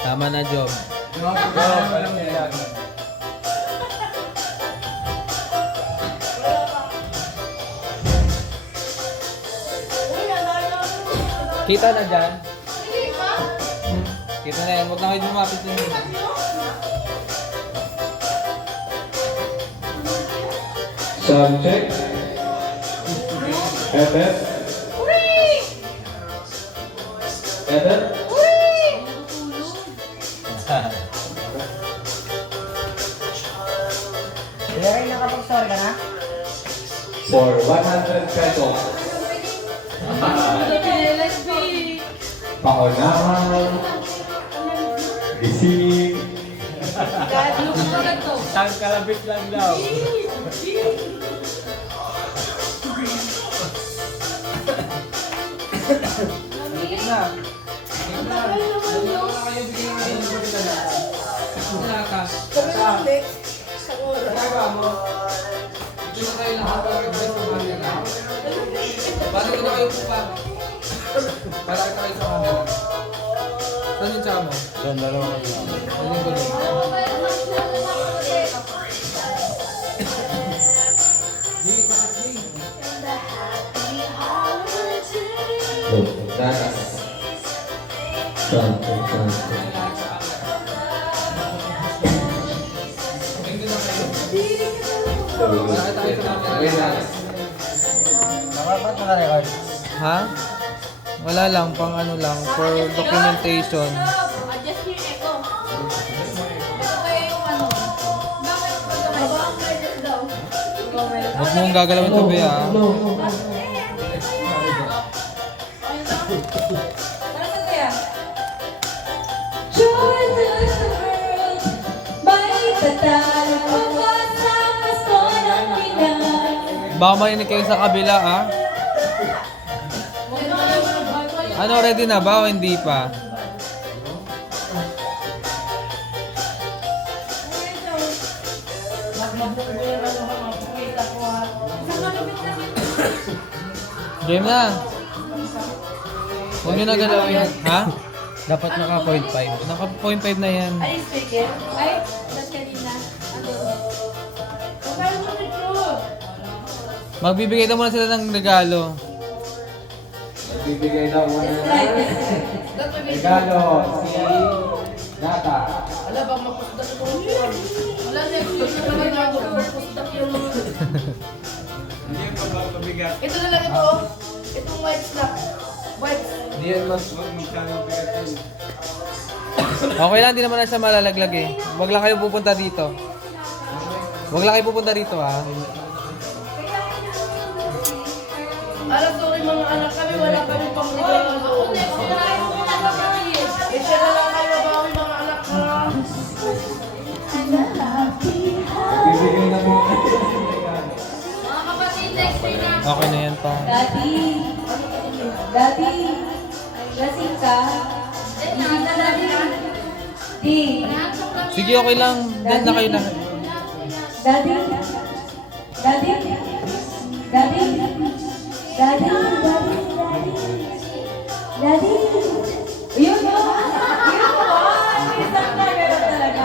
Tama na, Job. Kita na dyan? Kita na yan. Huwag na kayo lumapit din. Sound check. Edit. Edit. Larry, nakapag-store ka na? For 100 pesos. Paunahan. Gising. Ang kalabit lang daw. Malapit na. Bakit na kayo po pa? Para kita kayo sa camera. Saan yung tsaka mo? Doon, dalawa lang. Ano yung gulo? Danas. Santo, santo. Nakapat na record. Ha? Wala lang, pang ano lang, for documentation. Adjust yung echo. Ito kaya yung ano. Bakit medyo daw? Huwag mong gagalawin ito, Bea. Tara sa kaya. Joy to the world. May tatalo ko pa sa pasto ng Pinas. Baka marinig kayo sa kabila, ah. Ano, ready na ba o hindi pa? Game na. Huwag nyo na galawin. Ha? Dapat naka 0.5. Naka 0.5 na yan. Ay, speaker. Ay, that's kanina. Ano? Kapal mo nito. Magbibigay na muna sila ng regalo. Bibigay daw muna ng regalo si Nata. Wala bang mapusdak ko? Wala na yung naman ako mapusdak yung... Ito na lang ito. Itong white snack. White. Hindi yan mas Okay lang, di naman na siya malalaglag eh. Huwag lang kayo pupunta dito. Huwag lang kayo pupunta dito, ha. Alam ko rin mga anak kami, wala kami pang regalo doon. Ito na lang kayo bawi mga anak ko. bibigay na muna. Mga kapatid, next day na. Okay na yan pa. Daddy, Daddy, lasing ka? Hindi na Daddy. Di, Sige, okay lang. Dan na kayo na. Daddy, Daddy, Daddy, Daddy, Daddy, Daddy. Yun o! Yun o! Isang na meron talaga.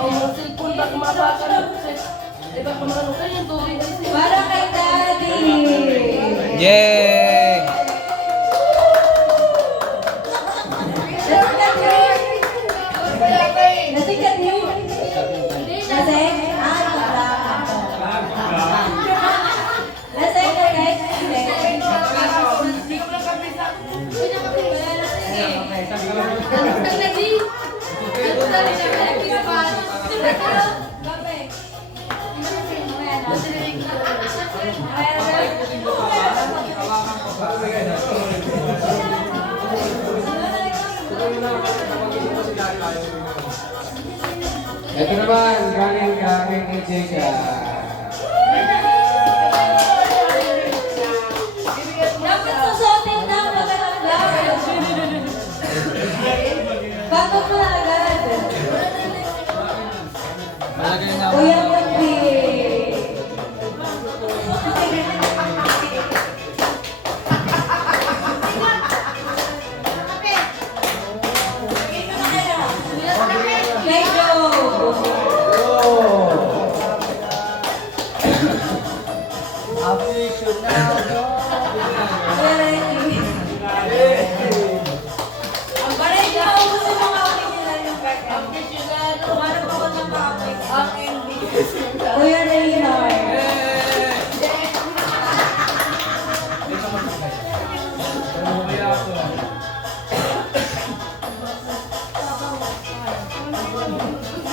Oh, mga cellphone, baka mabaka. Eh, baka mga kayo yung tubig. Para kay Daddy. Yay! Lasing ka din. Lasing? Lasing ka guys. Ito naman, galing kay Jessica. Dapat susuotin na magandang. Bago mo na agad. Malagay na Kuya Mundi.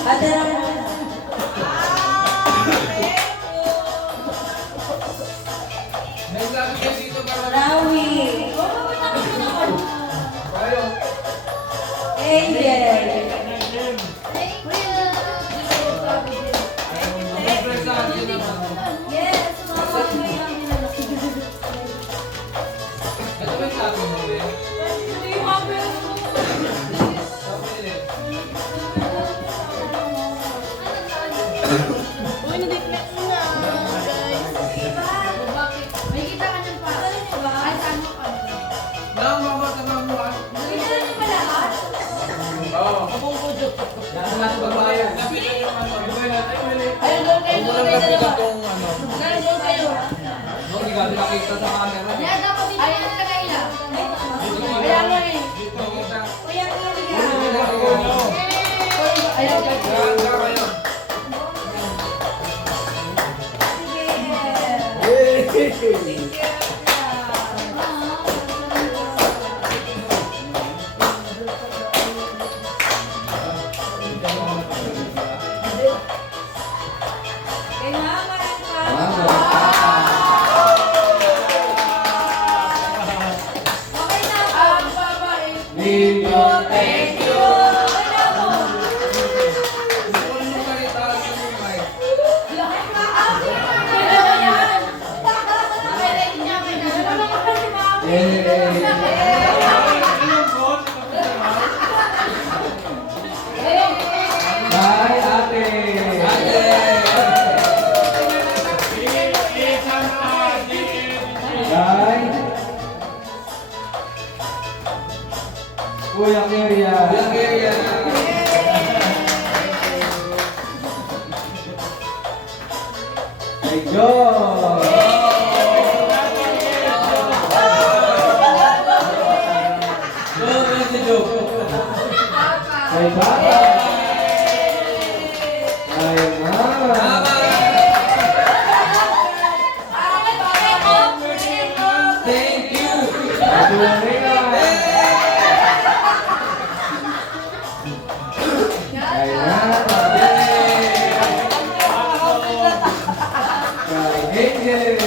Ate Ramon. Rawi. Angel. Nakita sa camera. Thank you. Bye, ate. Bye. Kuya Keria. Hey, John. Hey, Papa. Hey, Mama. Thank you!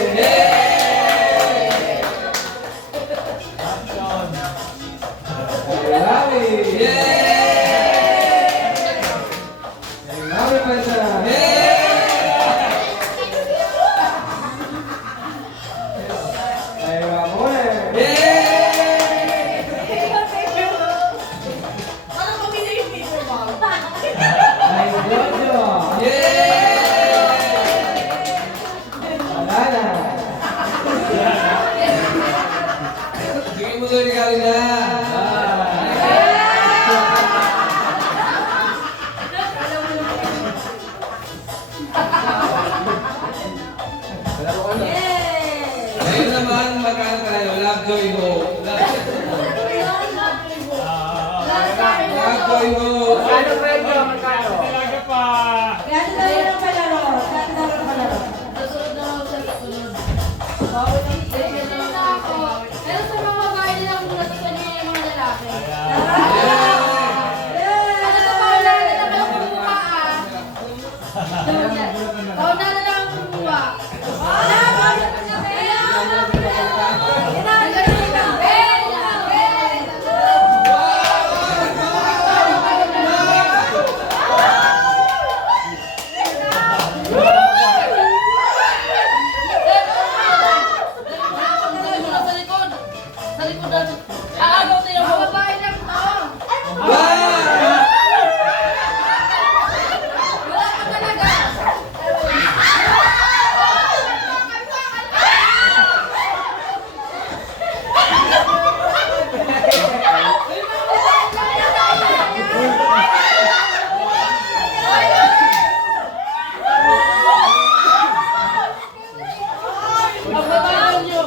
Bigyan mo sa regalo na. Ngayon naman, magkano tayo? Love, joy, go. Love, joy, go. Ano premyo? Magkano? Gati tayo ng palaro. Gati tayo ng palaro. Pero sa mga babae nila kung natutunan niya yung mga lalaki. Ano sa paula na lang ang kumuha ah? Paula na lang ang kumuha. Sa likod natin. Aagaw tayo mo. Babae lang to. Wala ka talaga. Ang babae nyo.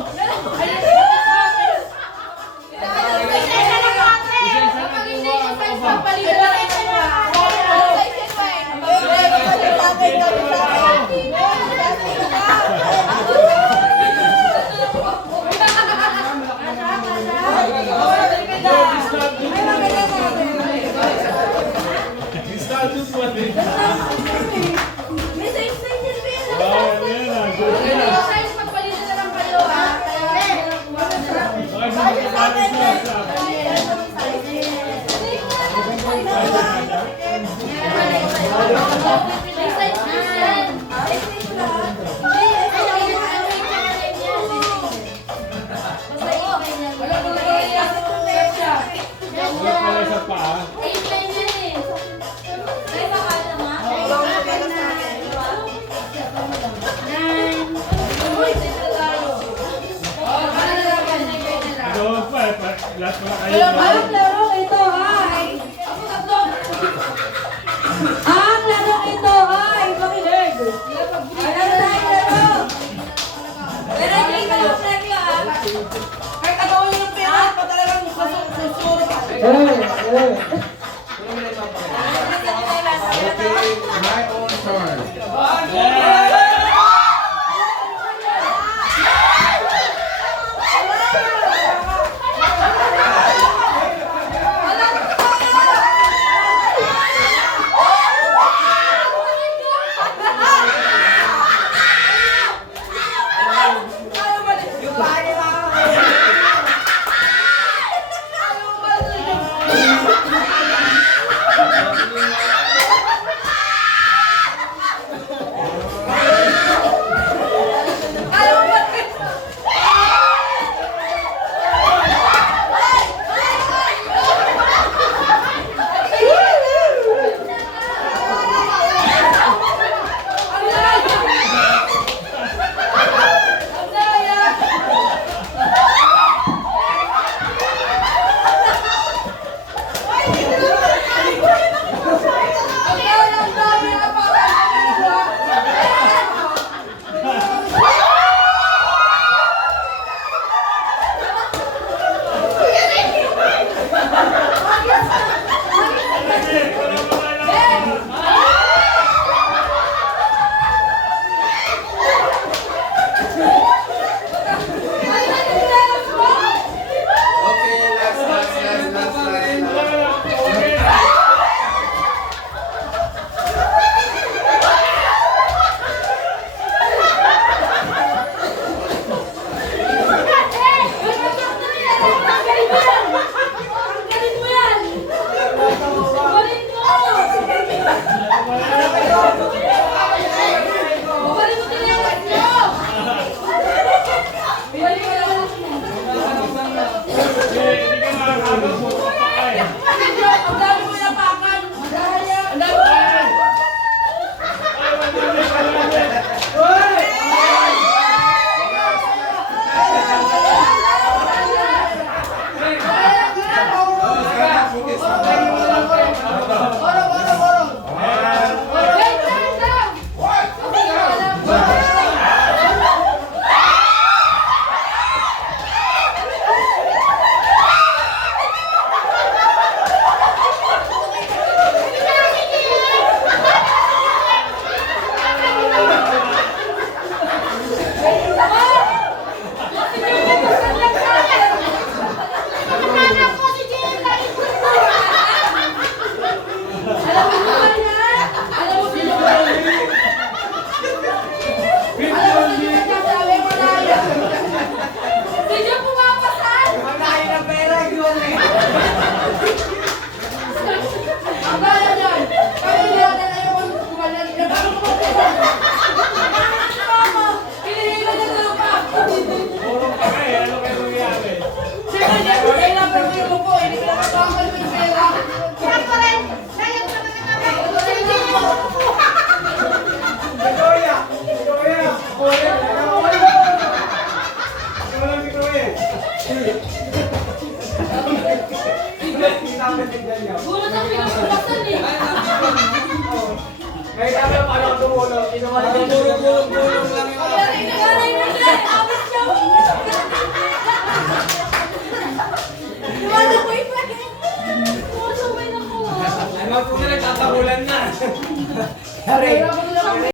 Ang laro ito ay... Ang laro ito ay... Makinig! Ano tayong laro? Pero hindi ka yung premyo ah. Kahit ako yung pera, pa talagang susuro ka. Okay, my own turn. Okay, last.